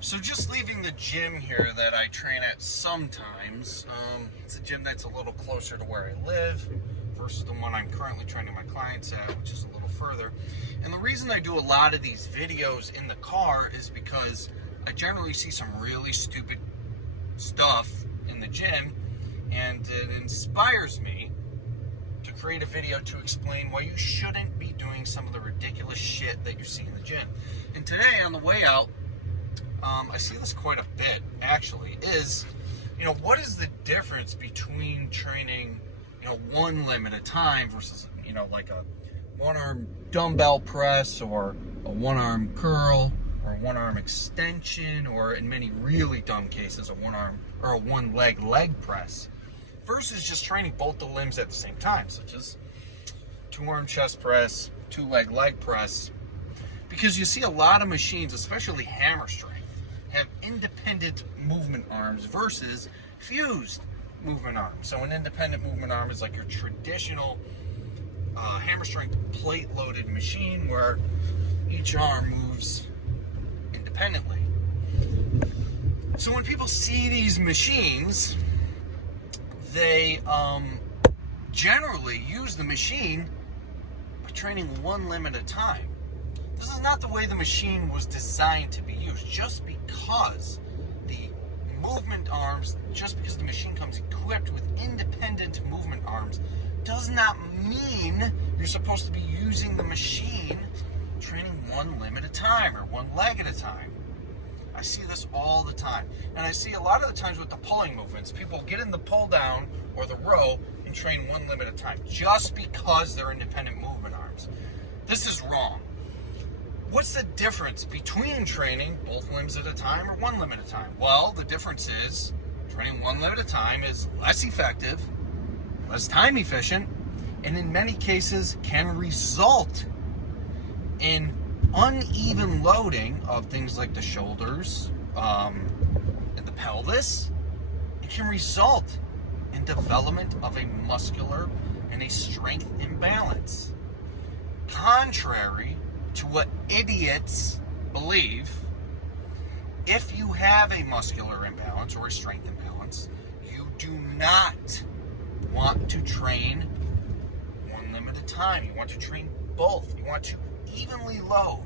So just leaving the gym here that I train at sometimes. It's a gym that's a little closer to where I live versus the one I'm currently training my clients at, which is a little further. And the reason I do a lot of these videos in the car is because I generally see some really stupid stuff in the gym, and it inspires me to create a video to explain why you shouldn't be doing some of the ridiculous shit that you see in the gym. And today on the way out, I see this quite a bit actually, is, what is the difference between training, one limb at a time versus, like a one-arm dumbbell press or a one-arm curl or a one-arm extension, or in many really dumb cases, a one-arm or a one-leg leg press, versus just training both the limbs at the same time, such as two-arm chest press, two-leg leg press. Because you see a lot of machines, especially hammer strength, have independent movement arms versus fused movement arms. So an independent movement arm is like your traditional hammer strength plate loaded machine where each arm moves independently. So when people see these machines, they generally use the machine by training one limb at a time. This is not the way the machine was designed to be used. Just because the movement arms, just because the machine comes equipped with independent movement arms, does not mean you're supposed to be using the machine training one limb at a time or one leg at a time. I see this all the time. And I see a lot of the times with the pulling movements, people get in the pull down or the row and train one limb at a time just because they're independent movement arms. This is wrong. What's the difference between training both limbs at a time or one limb at a time? Well, the difference is training one limb at a time is less effective, less time efficient, and in many cases can result in uneven loading of things like the shoulders and the pelvis. It can result in development of a muscular and a strength imbalance. Contrary to what idiots believe, if you have a muscular imbalance or a strength imbalance, you do not want to train one limb at a time. You want to train both. You want to evenly load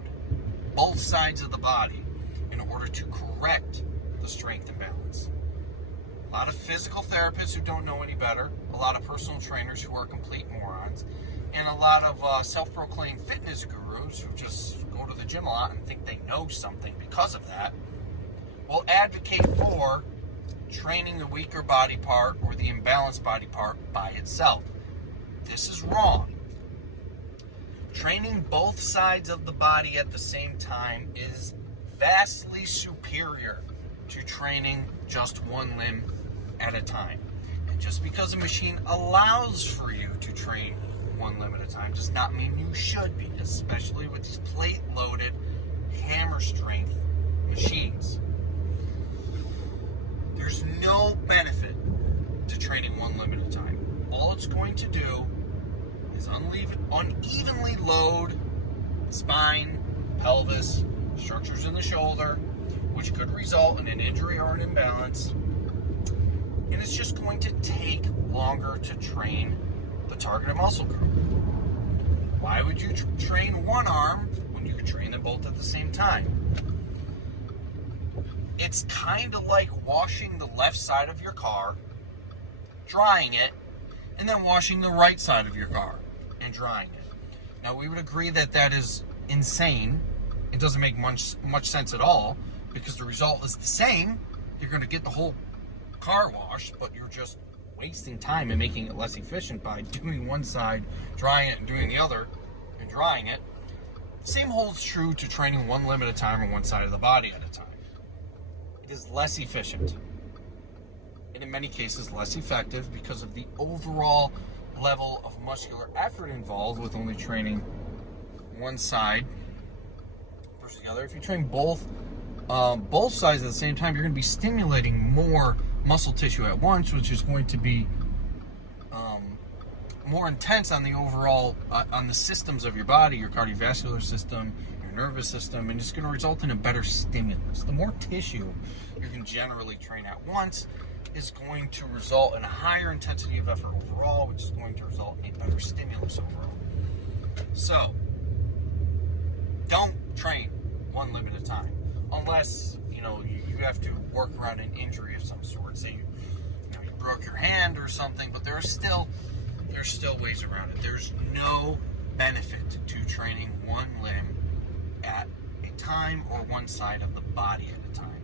both sides of the body in order to correct the strength imbalance. A lot of physical therapists who don't know any better, a lot of personal trainers who are complete morons, and a lot of self-proclaimed fitness gurus who just go to the gym a lot and think they know something because of that, will advocate for training the weaker body part or the imbalanced body part by itself. This is wrong. Training both sides of the body at the same time is vastly superior to training just one limb at a time. And just because a machine allows for you to train one limb at a time does not mean you should be, especially with these plate-loaded hammer strength machines. There's no benefit to training one limb at a time. All it's going to do is unevenly load spine, pelvis, structures in the shoulder, which could result in an injury or an imbalance. And it's just going to take longer to train the targeted muscle group. Why would you train one arm when you could train them both at the same time? It's kind of like washing the left side of your car, drying it, and then washing the right side of your car and drying it. Now, we would agree that that is insane. It doesn't make much sense at all, because the result is the same. You're going to get the whole car washed, but you're just wasting time and making it less efficient by doing one side, drying it, and doing the other, and drying it. The same holds true to training one limb at a time on one side of the body at a time. It is less efficient, and in many cases less effective, because of the overall level of muscular effort involved with only training one side versus the other. If you train both sides at the same time, you're going to be stimulating more muscle tissue at once, which is going to be more intense on the overall on the systems of your body, your cardiovascular system, your your nervous system, and it's going to result in a better stimulus. The more tissue you can generally train at once is going to result in a higher intensity of effort overall, which is going to result in a better stimulus overall. So, don't train one limb at a time, unless you have to work around an injury of some sort. Say you broke your hand or something, but there's still ways around it. There's no benefit to training one limb at a time or one side of the body at a time.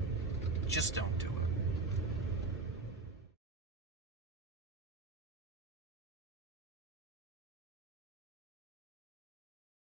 Just don't do it.